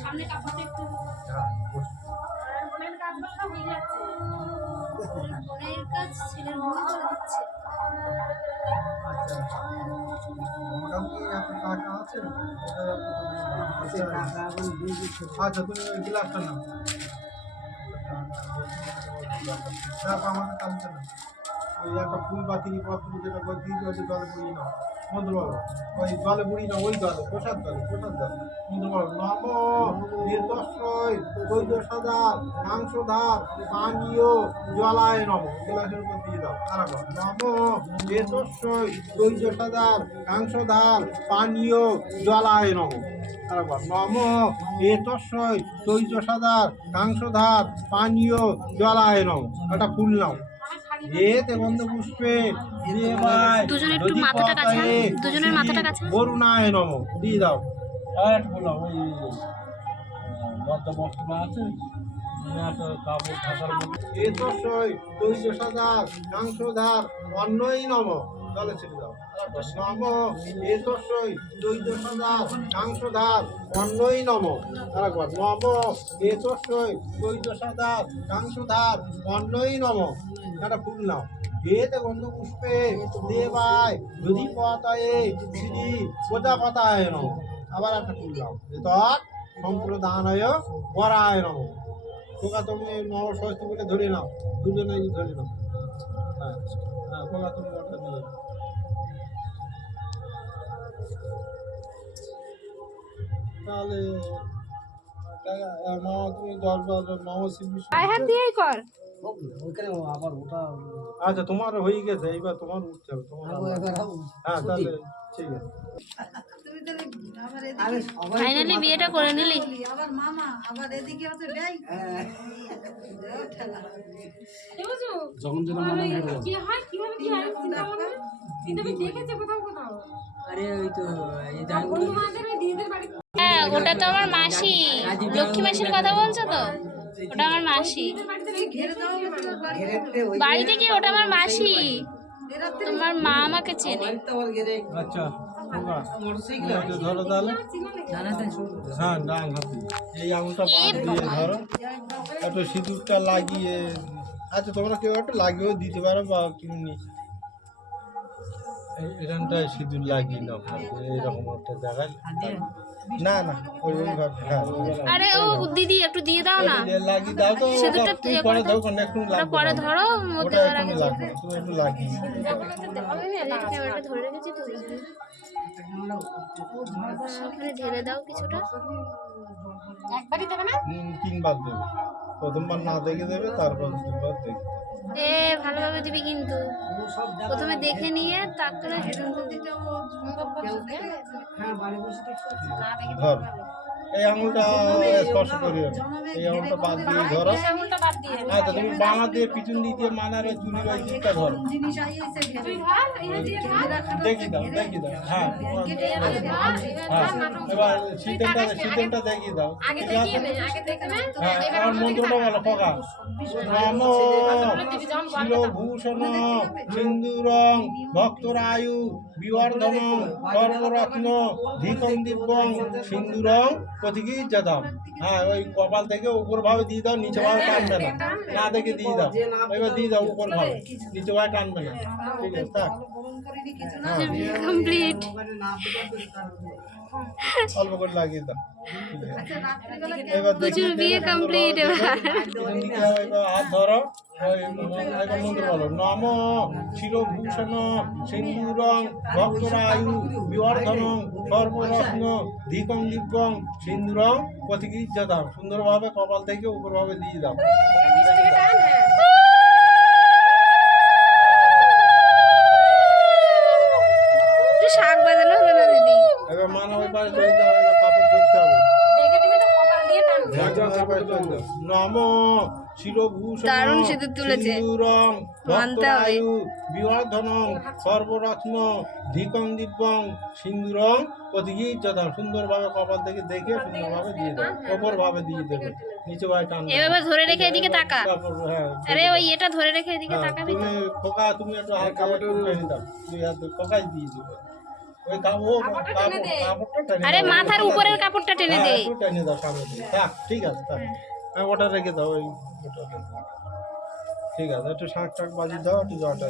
সামনে কাপড়টা একটু বোনের কাজ বলা হয়ে যাচ্ছে, বোনের কাজ ছেলের বউ করে দিচ্ছে। আচ্ছা তুমি ওই গ্লাসটা নাও, আমাদের কালকে না ওই একটা ফুল বাতি পত্র যেটা দিয়ে দিয়েছে জলে বুড়িয়ে নাও মন্ত্র বলো, ওই জলে বুড়িয়ে নাও, ওই জলে প্রসাদ জল মন্ত্র বলো নম নির্দশয় দৈত সদা মাংসধার পানীয় জলায় নম, গ্লাসের উপর দিয়ে দাও। আর নম নির্দশয় দৈত সদার মাংসধার পানীয় জলায় নম। নম এতস্যই দৈত সদার মাংসধার পানীয় জলায় নম। একটা ফুল নাও, এতে গন্ধ পুষ্পে দুজনের একটু মাথাটা কাছে, দুজনের মাথাটা কাছে বরুণায় নম দিয়ে দাও। আর একটা ফুল নাও, ওই লজ্জা বস্ত্র আছে এতস্যই দৈত সদার মাংসধার অন্নই নম, জলে ছেড়ে দাও। নম এতস্যই দৈত সদার মাংসধার অন্নই নম। আরেকবার নম এতস্যই দৈত সদার মাংসধার অন্নই নম। একটা ফুল নাও, এতে গন্ধ পুষ্পে দেবায় যদি পতায়ে শ্রী প্রজাপতায় নম। আবার একটা ফুল নাও, এতৎ সম্প্রদানায় বরায় নম। তোকা তুমি নম ষষ্ঠী বলে ধরে নাও, দুজনে ধরে নাও। হ্যাঁ হ্যাঁ তোকা তুমি ওটা দিয়ে তাহলে মামা তুমি 10 মামা শিল্পী দিয়েই কর। আচ্ছা তোমার হয়ে গেছে, এইবার তোমার উঠতে হবে তোমার। হ্যাঁ তাহলে ঠিক আছে। ফাইনালি বিয়েটা করে নিলি। আবার মামা আবার এদিকে আছে ভাই যখন যেন মনে কি হয় কিভাবে কি হয় চিন্তা করবে, কিন্তু আমি দেখেছি কোথাও কোথাও। আরে ওই তো এই দিদিদের বাড়ি। হ্যাঁ ওটা তো আমার মাসি, লক্ষ্মী মাসির কথা বলছো তো? ওটা আমার মাসি বাড়ি থেকে, ওটা আমার মাসি। তোমার মা আমাকে চেনে। আচ্ছা ধরো তাহলে। হ্যাঁ ডান হাতে এই আঙুলটা বাদ দিয়ে ধরো, একটু সিঁদুরটা লাগিয়ে। আচ্ছা তোমরা কেউ একটু লাগিয়েও দিতে পারো বা তুমি এখানটায় সিঁদুর লাগিয়ে নাও এইরকম একটা জায়গায়। না না ওইভাবে আরে ও দিদি একটু দিয়ে দাও না, লাগিয়ে দাও তো। সিঁদুরটা পরে দাও কোন একটু পরে ধরো, ওটা একটু লাগবে, তুমি একটু লাগিয়ে ক্যামেরাটা ধরে রেখেছি তো, ওখানে ঢেলে দাও কিছুটা। একবারই দেবে না, 3বার দেবে। প্রথমবার না দেখে দেবে, তারপর 2বার দেখে দেবে। ভালোভাবে দিবি কিন্তু, প্রথমে দেখে নিয়ে তারপরে ধর এই আঙুলটা স্পর্শ করিও, এই আঙুলটা বাদ দিয়ে ধরো। আচ্ছা তুমি বাঁ দিয়ে পিছন দিয়ে মানার চুরির ওই দিকটা ধরো, দেখি দাও দেখি দাও। হ্যাঁ হ্যাঁ এবার শীতেরটা দেখিয়ে দাও। হ্যাঁ আমার মন্ত্রটা বলো খোকা। নম শিলভূষণ সিন্দুরং ভক্তরায়ু বিবর্ধনং কর্মরত্ন ধীকং দিব্যং সিন্দুরং প্রতিগীর্যতাম। হ্যাঁ ওই কপাল থেকে উপর ভাবে দিয়ে দাও, নিচে ভাবে টানবে না, না দেখে দিয়ে দাও। এবার দিয়ে দাও উপর ভাবে, নিচে ভাবে টানবে না। ঠিক আছে থাক, কমপ্লিট। অল্প করে লাগিয়ে দাও। প্রচুর বিয়ে কমপ্লিট। এবার হাত ধরো, মন্ত্র বলো। নম শিরভূষণ সিন্দুরং ভক্তরায়ু বিবর্ধনং সর্বরত্ন ধীকং দিব্যং সিন্দুরং প্রতিগীর্যতাম। সুন্দরভাবে কপাল থেকে উপরভাবে দিয়ে দাও। শাক বাজানো হলো না দিদি, এবার মানা ওই পাশে চলে দাও, কাপড় ধরতে হবে। দেখে দিবি তো কপাল দিয়ে টানবে। ওই পাশে চলে দাও। নম শিরভূষণ দারুণ সিঁদুর তুলেছে। সিন্দুরং মানতে হবে। ভক্তরায়ু বিবর্ধনং সর্বরত্ন ধিকং দিব্যং সিন্দুরং প্রতিগীর্যতাম। সুন্দরভাবে কপাল থেকে দেখে সুন্দরভাবে দিয়ে দেবে, অপরভাবে দিয়ে দেবে, নিচু ভাবে টান এভাবে ধরে রেখে এদিকে তাকা। হ্যাঁ আরে ওই এটা ধরে রেখে এদিকে তাকাবি তো। তুমি খোকা, তুমি একটু হালকা টেনে দাও, দুই হাত খোকাই দিয়ে দেবে ওই কাপড়টা টেনে আরে দাও। মাথার উপরের কাপড়টা টেনে হ্যাঁ, দে। একটু টেনে দাও সামনে দিয়ে। থাক, ঠিক আছে, থাক। হ্যাঁ, ওটা রেখে দাও, ওই ওটা রেখে দাও। ঠিক আছে, একটু শাঁখ টাক বাজি দাও, একটু জলটা